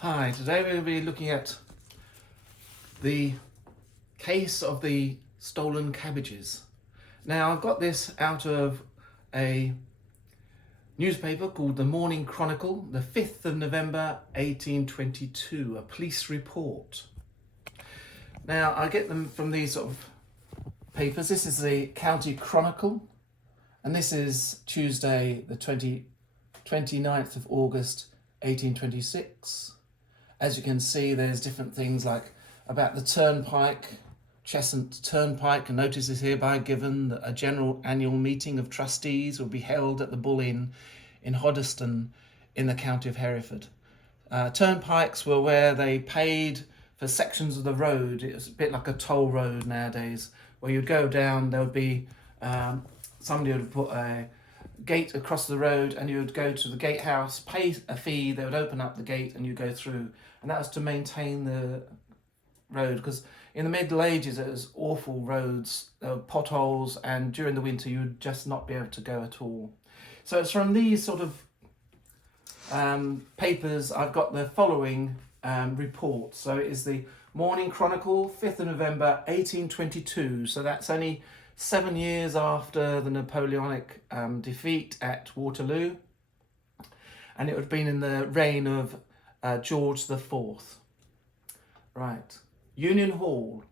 Hi, today we'll be looking at the case of the stolen cabbages. Now, I've got this out of a newspaper called the Morning Chronicle, the 5th of November 1822, a police report. Now, I get them from these sort of papers. This is the County Chronicle, and this is Tuesday the 29th of August 1826. As you can see, there's different things like about the turnpike, Cheshunt Turnpike, and notice is hereby given that a general annual meeting of trustees will be held at the Bull Inn in Hoddesdon in the county of Hereford. Turnpikes were where they paid for sections of the road. It was a bit like a toll road nowadays, where you'd go down, there would be somebody would put a gate across the road and you would go to the gatehouse, pay a fee, they would open up the gate and you go through. And that was to maintain the road, because in the Middle Ages it was awful roads, there were potholes, and during the winter you would just not be able to go at all. So it's from these sort of papers I've got the following report. So it is the Morning Chronicle, 5th of November 1822, so that's only 7 years after the Napoleonic defeat at Waterloo, and it would have been in the reign of George IV. Right. Union Hall.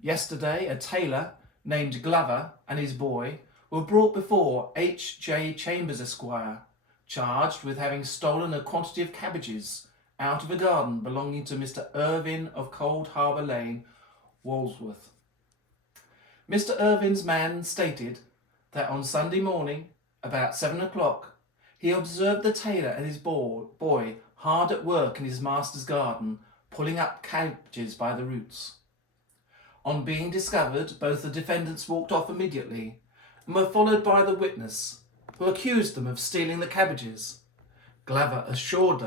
Yesterday, a tailor named Glover and his boy were brought before H.J. Chambers, Esquire, charged with having stolen a quantity of cabbages out of a garden belonging to Mr. Irvine of Cold Harbour Lane, Walsworth. Mr. Irvine's man stated that on Sunday morning, about 7 o'clock, he observed the tailor and his boy hard at work in his master's garden, pulling up cabbages by the roots. On being discovered, both the defendants walked off immediately and were followed by the witness, who accused them of stealing the cabbages. Glover assured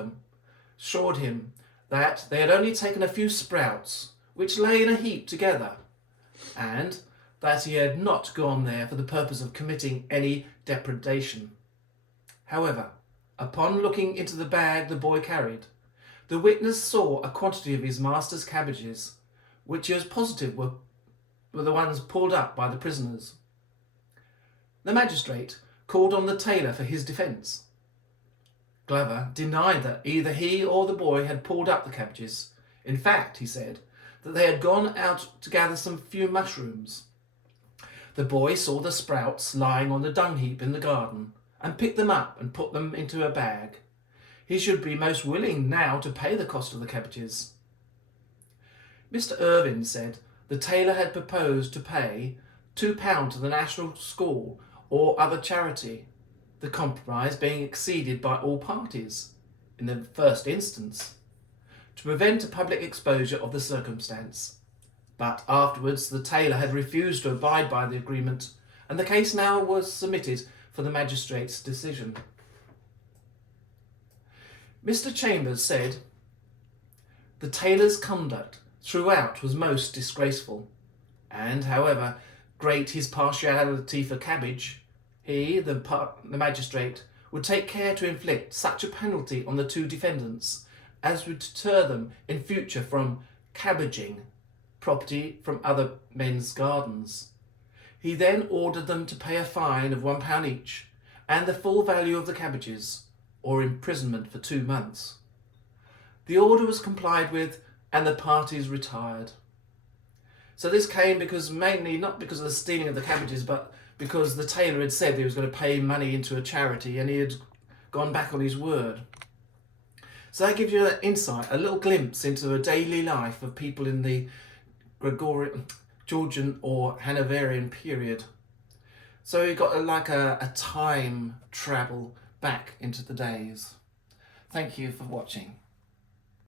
him that they had only taken a few sprouts, which lay in a heap together, and that he had not gone there for the purpose of committing any depredation. However, upon looking into the bag the boy carried, the witness saw a quantity of his master's cabbages, which he was positive were the ones pulled up by the prisoners. The magistrate called on the tailor for his defence. Glover denied that either he or the boy had pulled up the cabbages. In fact, he said that they had gone out to gather some few mushrooms. The boy saw the sprouts lying on the dung heap in the garden and picked them up and put them into a bag. He should be most willing now to pay the cost of the cabbages. Mr. Irvine said the tailor had proposed to pay £2 to the National School or other charity, the compromise being acceded by all parties, in the first instance, to prevent a public exposure of the circumstance. But afterwards the tailor had refused to abide by the agreement, and the case now was submitted for the magistrate's decision. Mr. Chambers said the tailor's conduct throughout was most disgraceful, and however great his partiality for cabbage, he, the magistrate, would take care to inflict such a penalty on the two defendants as would deter them in future from cabbaging property from other men's gardens. He then ordered them to pay a fine of £1 each and the full value of the cabbages, or imprisonment for 2 months. The order was complied with and the parties retired. So this came because mainly not because of the stealing of the cabbages, but because the tailor had said he was going to pay money into a charity and he had gone back on his word. So that gives you an insight, a little glimpse into a daily life of people in the Gregorian, Georgian or Hanoverian period. So you got like a time travel back into the days. Thank you for watching.